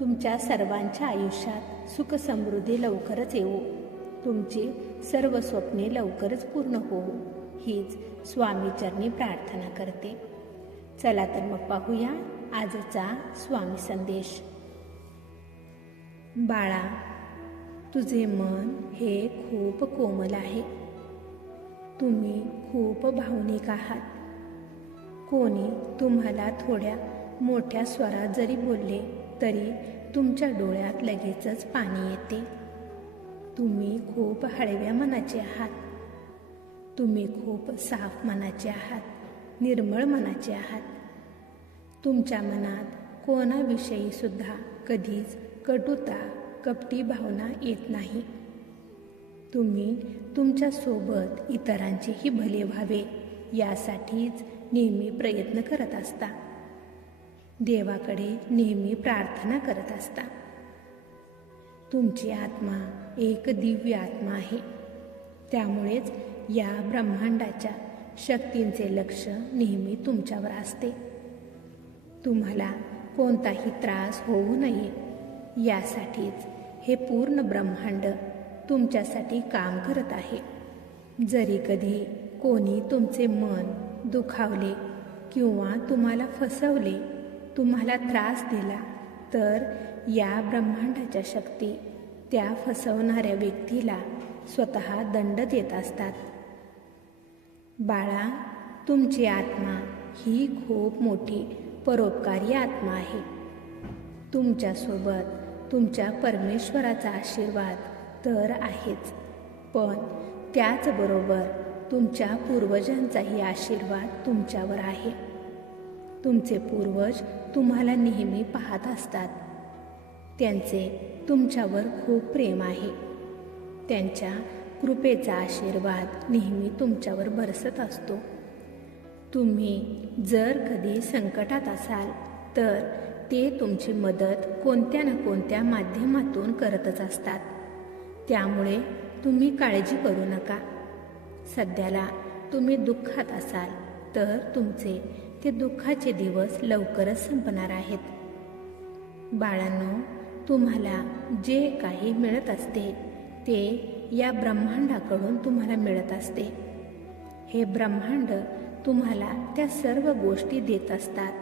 तुमच्या सर्वांच्या आयुष्यात सुखसमृद्धी लवकरच येऊ तुमची सर्व स्वप्ने लवकरच पूर्ण होऊ हीच स्वामीचरणी प्रार्थना करते. चला तर मग पाहूया आजचा स्वामी संदेश. बाळा तुझे मन हे खूप कोमल आहे. तुम्ही खूप भावनिक आहात. कोणी तुम्हाला थोड्या मोठ्या स्वरात जरी बोलले तरी तुमच्या डोळ्यात लगेचच पाणी येते. तुम्ही खूप हळव्या मनाचे आहात. तुम्ही खूप साफ मनाचे आहात. निर्मळ मनाचे आहात. तुमच्या मनात कोणाविषयी सुद्धा कधीच कटुता कपटी भावना येत नाही. तुम्ही तुमच्यासोबत इतरांचेही भले व्हावे यासाठीच नेहमी प्रयत्न करत असता. देवाकडे नेहमी प्रार्थना करत असता. तुमची आत्मा एक दिव्य आत्मा आहे. त्यामुळेच या ब्रह्मांडाच्या शक्तींचे लक्ष नेहमी तुमच्यावर असते. तुम्हाला कोणताही त्रास होऊ नये. यासाठीच हे पूर्ण ब्रह्मांड तुमच्यासाठी काम करत आहे. जरी कधी कोणी तुमचे मन दुखावले किंवा तुम्हाला फसवले तुम्हाला त्रास दिला तर या ब्रह्मांडाच्या शक्ती त्या फसवणाऱ्या व्यक्तीला स्वतः दंड देत असतात. बाळा तुमची आत्मा ही खूप मोठी परोपकारी आत्मा आहे. तुमच्यासोबत तुमच्या परमेश्वराचा आशीर्वाद तर आहेच पण त्याचबरोबर तुमच्या पूर्वजांचाही आशीर्वाद तुमच्यावर आहे. तुमचे पूर्वज तुम्हाला नेहमी पाहत असतात. त्यांचे तुमच्यावर खूप प्रेम आहे. त्यांच्या कृपेचा आशीर्वाद नेहमी तुमच्यावर बरसत असतो. तुम्ही जर कधी संकटात असाल तर ते तुमची मदत कोणत्या ना कोणत्या माध्यमातून करतच असतात. त्यामुळे तुम्ही काळजी करू नका. सध्याला तुम्ही दुःखात असाल तर तुमचे ते दुःखाचे दिवस लवकरच संपणार आहेत. बाळांनो तुम्हाला जे काही मिळत असते ते या ब्रह्मांडाकडून तुम्हाला मिळत असते. हे ब्रह्मांड तुम्हाला त्या सर्व गोष्टी देत असतात.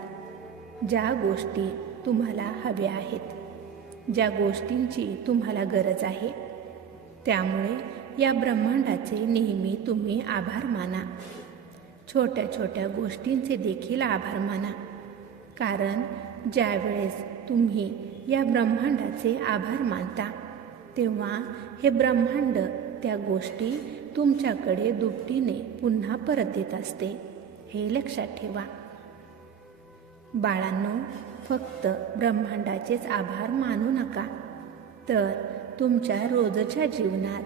ज्या गोष्टी तुम्हाला हव्या आहेत ज्या गोष्टींची तुम्हाला गरज आहे त्यामुळे या ब्रह्मांडाचे नेहमी तुम्ही आभार माना. छोट्या छोट्या गोष्टींचे देखील आभार माना. कारण ज्यावेळेस तुम्ही या ब्रह्मांडाचे आभार मानता तेव्हा हे ब्रह्मांड त्या गोष्टी तुमच्याकडे दुपटीने पुन्हा परत येत असते हे लक्षात ठेवा. बाळांनो फक्त ब्रह्मांडाचेच आभार मानू नका. तर तुमच्या रोजच्या जीवनात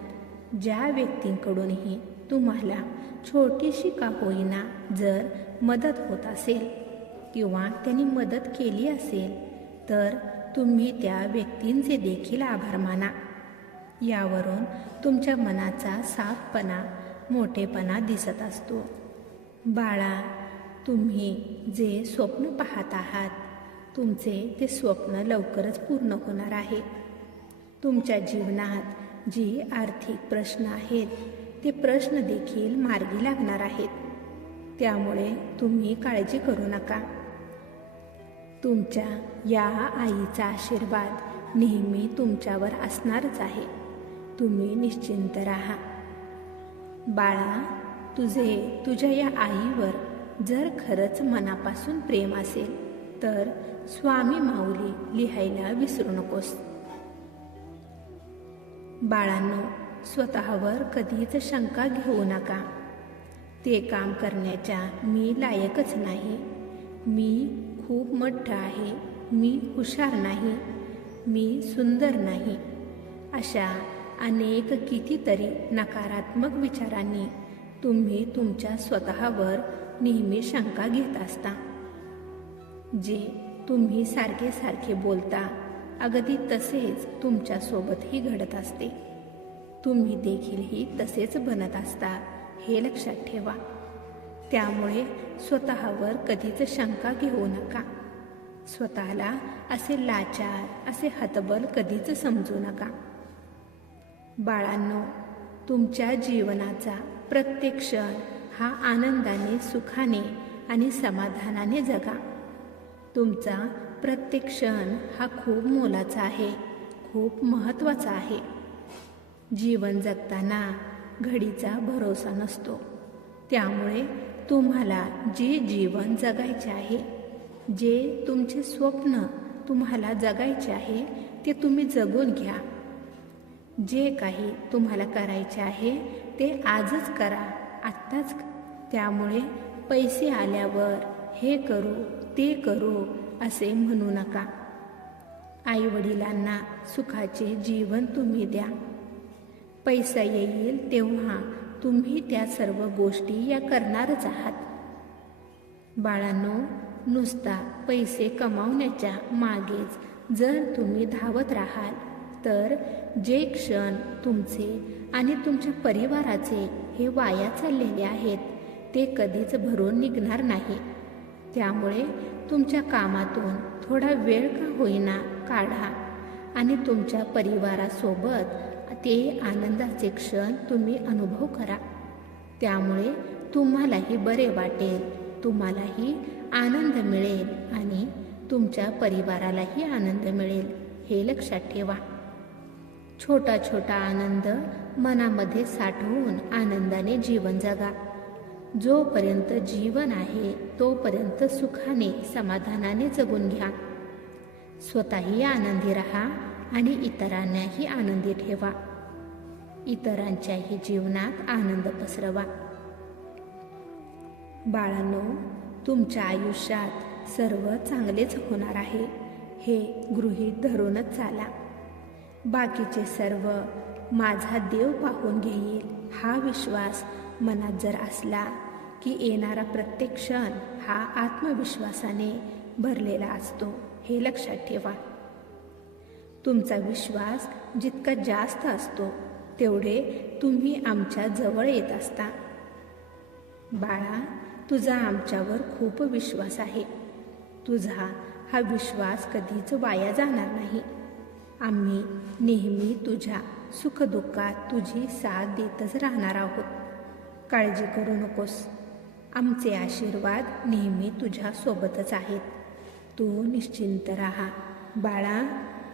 ज्या व्यक्तींकडूनही तुम्हाला छोटीशी का होईना जर मदत होत असेल किंवा त्यांनी मदत केली असेल तर तुम्ही त्या व्यक्तींचे देखील आभार माना. यावरून तुमच्या मनाचा साफपणा मोठेपणा दिसत असतो. बाळा तुम्ही जे स्वप्न पाहत आहात तुमचे ते स्वप्न लवकरच पूर्ण होणार आहे. तुमच्या जीवनात जी आर्थिक प्रश्न आहेत ते प्रश्न देखील मार्गी लागणार आहेत. त्यामुळे तुम्ही काळजी करू नका. तुमच्या या आईचा आशीर्वाद नेहमी तुमच्यावर असणारच आहे. तुम्ही निश्चिंत राहा. बाळा तुझे तुझ्या या आईवर जर खरंच मनापासून प्रेम असेल तर स्वामी माऊली लिहायला विसरू नकोस. बाळांनो स्वतःवर कधीच शंका घेऊ नका. ते काम करण्याच्या मी लायकच नाही. मी खूप मोठा आहे. मी हुशार नाही. मी सुंदर नाही. अशा अनेक कितीतरी नकारात्मक विचारांनी तुम्ही तुमच्या स्वतःवर नेहमी शंका घेत असता. जे तुम्ही सारखे सारखे बोलता अगदी तसेच तुमच्यासोबतही घडत असते. तुम्ही देखीलही तसेच बनत असता हे लक्षात ठेवा. त्यामुळे स्वतःवर कधीच शंका घेऊ नका. स्वतःला असे लाचार असे हतबल कधीच समजू नका. बाळांनो तुमच्या जीवनाचा प्रत्येक क्षण हा आनंदाने सुखाने आणि समाधानाने जगा. तुमचा प्रत्येक क्षण हा खूप मोलाचा आहे खूप महत्त्वाचा आहे. जीवन जगताना घडीचा भरोसा नसतो. त्यामुळे तुम्हाला जे जीवन जगायचे आहे जे तुमचे स्वप्न तुम्हाला जगायचे आहे ते तुम्ही जगून घ्या. जे काही तुम्हाला करायचे आहे ते आजच करा आत्ताच त्यामुळे पैसे आल्यावर हे करू ते करू असे म्हणू नका. आईवडिलांना सुखाचे जीवन तुम्ही द्या. पैसा येईल तेव्हा तुम्ही त्या सर्व गोष्टी या करणारच आहात. बाळांनो नुसता पैसे कमावण्याच्या मागेच जर तुम्ही धावत राहाल तर जे क्षण तुमचे आणि तुमच्या परिवाराचे हे वाया चाललेले आहेत ते कधीच भरून निघणार नाही. त्यामुळे तुमच्या कामातून थोडा वेळ का होईना काढा आणि तुमच्या परिवारासोबत ते आनंदाचे क्षण तुम्ही अनुभव करा. त्यामुळे तुम्हालाही बरे वाटेल तुम्हालाही आनंद मिळेल आणि तुमच्या परिवारालाही आनंद मिळेल हे लक्षात ठेवा. छोटा छोटा आनंद मनामध्ये साठवून आनंदाने जीवन जगा. जोपर्यंत जीवन आहे तोपर्यंत सुखाने समाधानाने जगून घ्या. स्वतःही आनंदी रहा आणि इतरांनाही आनंदी ठेवा. इतरांच्याही जीवनात आनंद पसरवा. बाळांनो तुमच्या आयुष्यात सर्व चांगलेच होणार आहे हे गृहीत धरूनच चाला. बाकीचे सर्व माझा देव पाहून घेईल हा विश्वास मनात जर असला की येणारा प्रत्येक क्षण हा आत्मविश्वासाने भरलेला असतो हे लक्षात ठेवा. तुमचा विश्वास जितका जास्त असतो तेवढे तुम्ही आमच्या जवळ येत असता. बाळा तुझा आमच्यावर खूप विश्वास आहे. तुझा हा विश्वास कधीच वाया जाणार नाही. आम्ही नेहमी तुझ्या सुखदुःखात तुझी साथ देतच राहणार आहोत. काळजी करू नकोस. आमचे आशीर्वाद नेहमी तुझ्या सोबतच आहेत. तू निश्चिंत राहा. बाळा